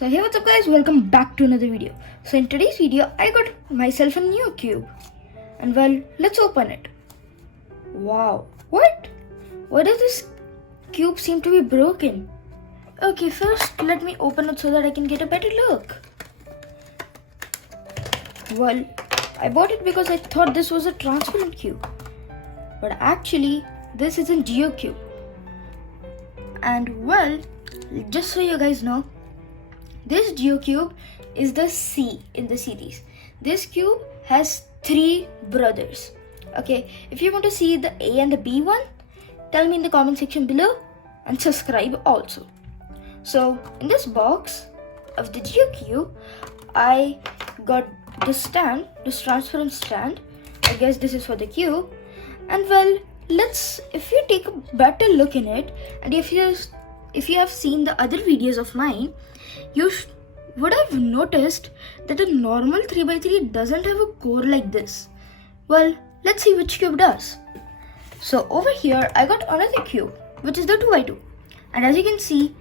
So hey, what's up guys, welcome back to another video. So in today's video I got myself a new cube, and well, let's open it. Wow, why does this cube seem to be broken? Okay, first let me open it so that I can get a better look. Well, I bought it because I thought this was a transparent cube, but actually this is a GeoCube. And well, just so you guys know, this GeoCube is the C in the series. This cube has 3 brothers. Okay, if you want to see the A and the B one, tell me in the comment section below and subscribe also. So in this box of the GeoCube, I got this stand, this transparent stand. I guess this is for the cube. And well, if you take a better look in it, and if you have seen the other videos of mine, you would have noticed that a normal 3x3 doesn't have a core like this. Well, let's see which cube does. So over here I got another cube, which is the 2x2, and as you can see,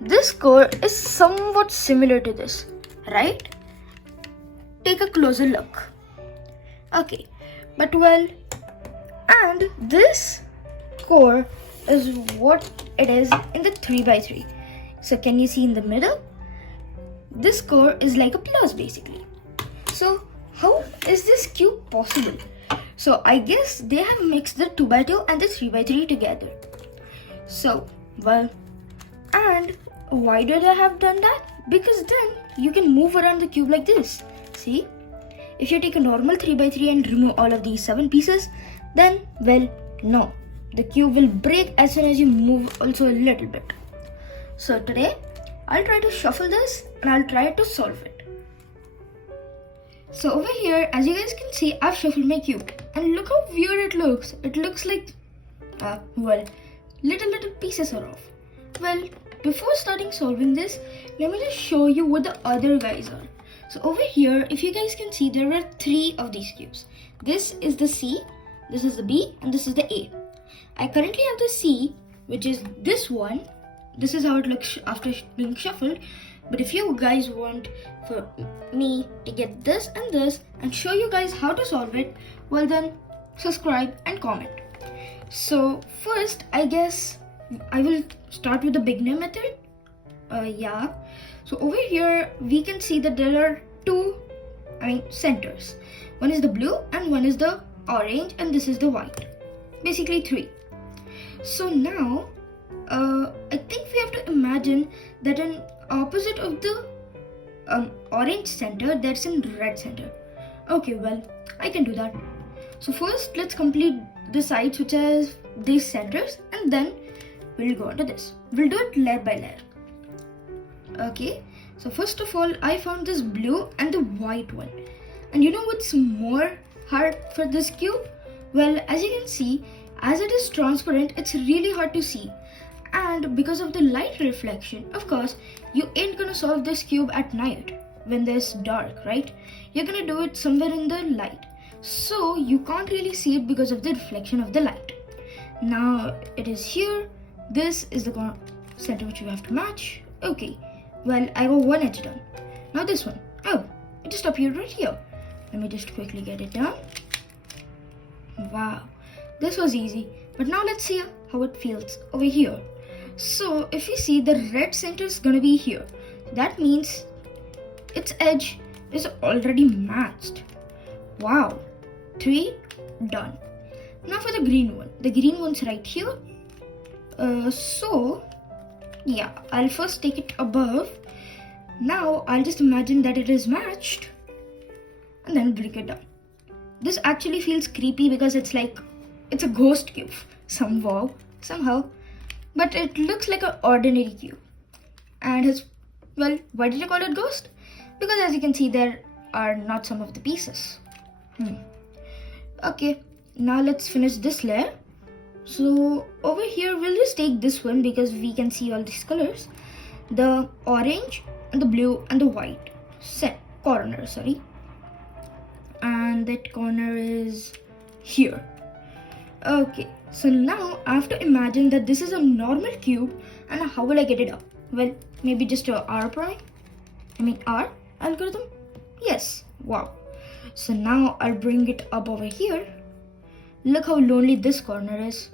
this core is somewhat similar to this, right? Take a closer look. Okay, but well, and this core is what it is in the 3x3. So can you see in the middle? This core is like a plus basically. So how is this cube possible? So I guess they have mixed the 2x2 and the 3x3 together. So well, and why do they have done that? Because then you can move around the cube like this. See? If you take a normal 3x3 and remove all of these 7 pieces, then well, no. The cube will break as soon as you move also a little bit. So today, I'll try to shuffle this and I'll try to solve it. So over here, as you guys can see, I've shuffled my cube. And look how weird it looks. It looks like, little pieces are off. Well, before starting solving this, let me just show you what the other guys are. So over here, if you guys can see, there are 3 of these cubes. This is the C, this is the B, and this is the A. I currently have the C, which is this one. This is how it looks after being shuffled. But if you guys want for me to get this and show you guys how to solve it, well then subscribe and comment. So first, I guess I will start with the beginner method. So over here we can see that there are 2 centers. One is the blue and one is the orange, and this is the white. Basically 3. So now I think we have to imagine that in opposite of the orange center, there's a red center. Okay, well, I can do that. So first, let's complete the sides which has these centers, and then we'll go on to this. We'll do it layer by layer. Okay, so first of all, I found this blue and the white one. And you know what's more hard for this cube? Well, as you can see, as it is transparent, it's really hard to see. And because of the light reflection, of course, you ain't gonna solve this cube at night when there's dark, right? You're gonna do it somewhere in the light. So you can't really see it because of the reflection of the light. Now it is here. This is the center which you have to match. Okay, well, I got one edge done. Now this one. Oh, it just appeared right here. Let me just quickly get it done. Wow, this was easy. But now let's see how it feels over here. So if you see, the red center is gonna be here. That means its edge is already matched. Wow, 3 done. Now for the green one. The green one's right here. So yeah, I'll first take it above. Now I'll just imagine that it is matched and then break it down. This actually feels creepy because it's like it's a ghost cube somehow, but it looks like an ordinary cube. And well, why did I call it ghost? Because as you can see, there are not some of the pieces. Okay, now let's finish this layer. So over here, we'll just take this one because we can see all these colors. The orange and the blue and the white corner, and that corner is here. Okay, so now I have to imagine that this is a normal cube, and how will I get it up? Well, maybe just a R prime. our algorithm. Yes, wow. So now I'll bring it up over here. Look how lonely this corner is.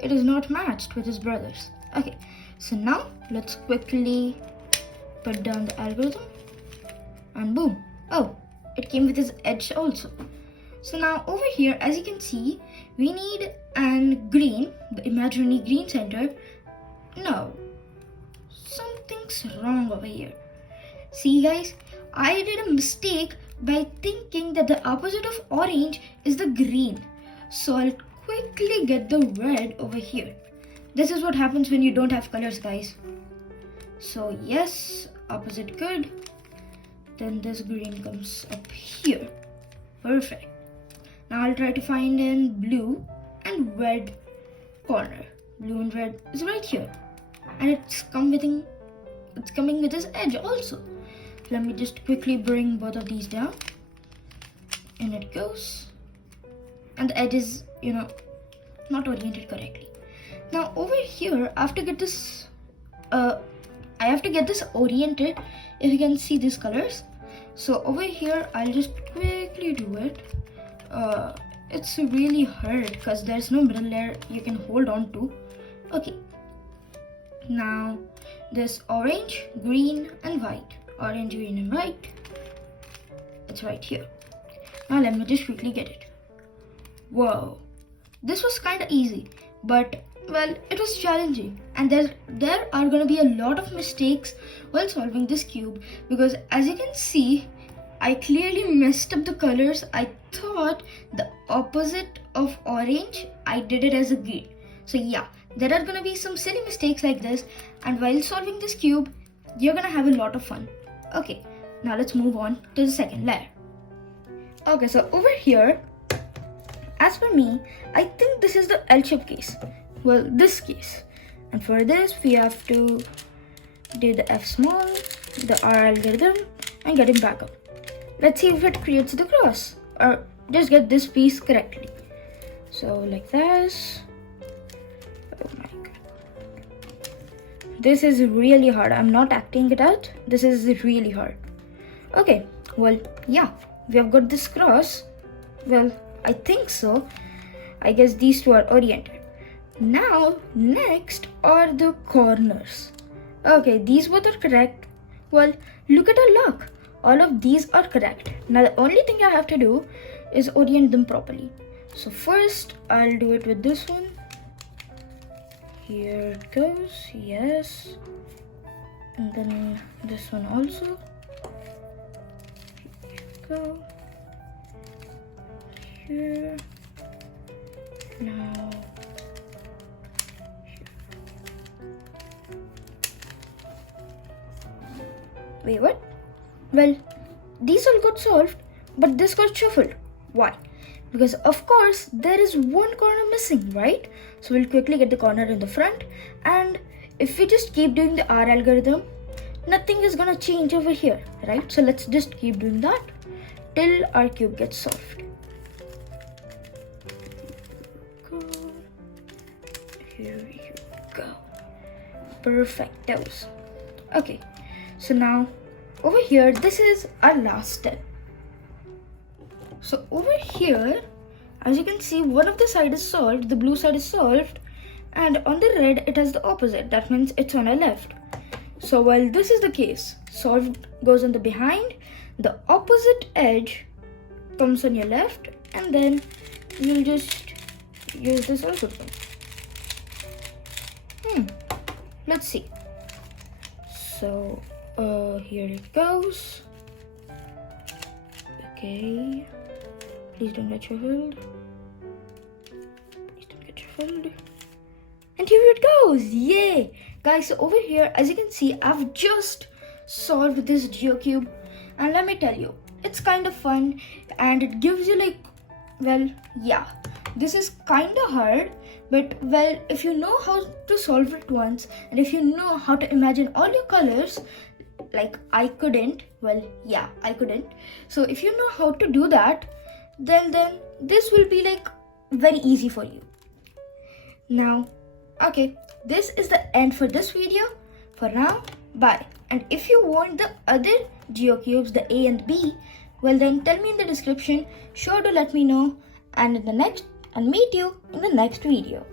It is not matched with his brothers. Okay, so now let's quickly put down the algorithm and boom. Oh, it came with his edge also. So now over here, as you can see, we need an green, the imaginary green center. No, something's wrong over here. See guys, I did a mistake by thinking that the opposite of orange is the green. So I'll quickly get the red over here. This is what happens when you don't have colors, guys. So yes, opposite good. Then this green comes up here. Perfect. Now I'll try to find in blue and red corner. Blue and red is right here. And it's coming with this edge also. Let me just quickly bring both of these down. And it goes. And the edge is, not oriented correctly. Now over here, I have to get this oriented. If you can see these colors. So over here, I'll just quickly do it. It's really hard because there's no middle layer you can hold on to. Okay. Now this orange, green and white. Orange, green and white. It's right here. Now let me just quickly get it. Whoa. This was kind of easy, but well, it was challenging, and there are going to be a lot of mistakes while solving this cube, because as you can see, I clearly messed up the colors. I thought the opposite of orange, I did it as a green. So yeah, there are going to be some silly mistakes like this, and while solving this cube, you're going to have a lot of fun. Okay, now let's move on to the second layer. Okay, so over here, as for me, I think this is the L-shaped case. Well, this case. And for this, we have to do the F small, the R algorithm, and get it back up. Let's see if it creates the cross, or just get this piece correctly. So like this. Oh my god. This is really hard. I'm not acting it out. This is really hard. Okay, well, yeah, we have got this cross. Well, I think so. I guess these two are oriented. Now, next are the corners. Okay, these both are correct. Well, look at our luck. All of these are correct. Now, the only thing I have to do is orient them properly. So first, I'll do it with this one. Here it goes. Yes. And then this one also. Here we go. Here. Now. Wait, what? Well, these all got solved, but this got shuffled. Why? Because of course there is one corner missing, right? So we'll quickly get the corner in the front, and if we just keep doing the R algorithm, nothing is gonna change over here, right? So let's just keep doing that till our cube gets solved. Here you go. Perfectos. Okay. So now, over here, this is our last step. So over here, as you can see, one of the side is solved, the blue side is solved, and on the red, it has the opposite. That means it's on our left. So while this is the case, solved goes on the behind, the opposite edge comes on your left, and then you'll just use this algorithm. Let's see. So, here it goes. Okay. Please don't get shuffled. Please don't get shuffled. And here it goes. Yay! Guys, so over here, as you can see, I've just solved this GeoCube. And let me tell you, it's kind of fun. And it gives you like, well, yeah. This is kind of hard. But, well, if you know how to solve it once, and if you know how to imagine all your colors, like I couldn't, well, yeah, I couldn't. So if you know how to do that, then this will be like very easy for you. Now, okay, this is the end for this video. For now, bye. And if you want the other geocubes, the A and B, well then tell me in the description. Sure to let me know, and meet you in the next video.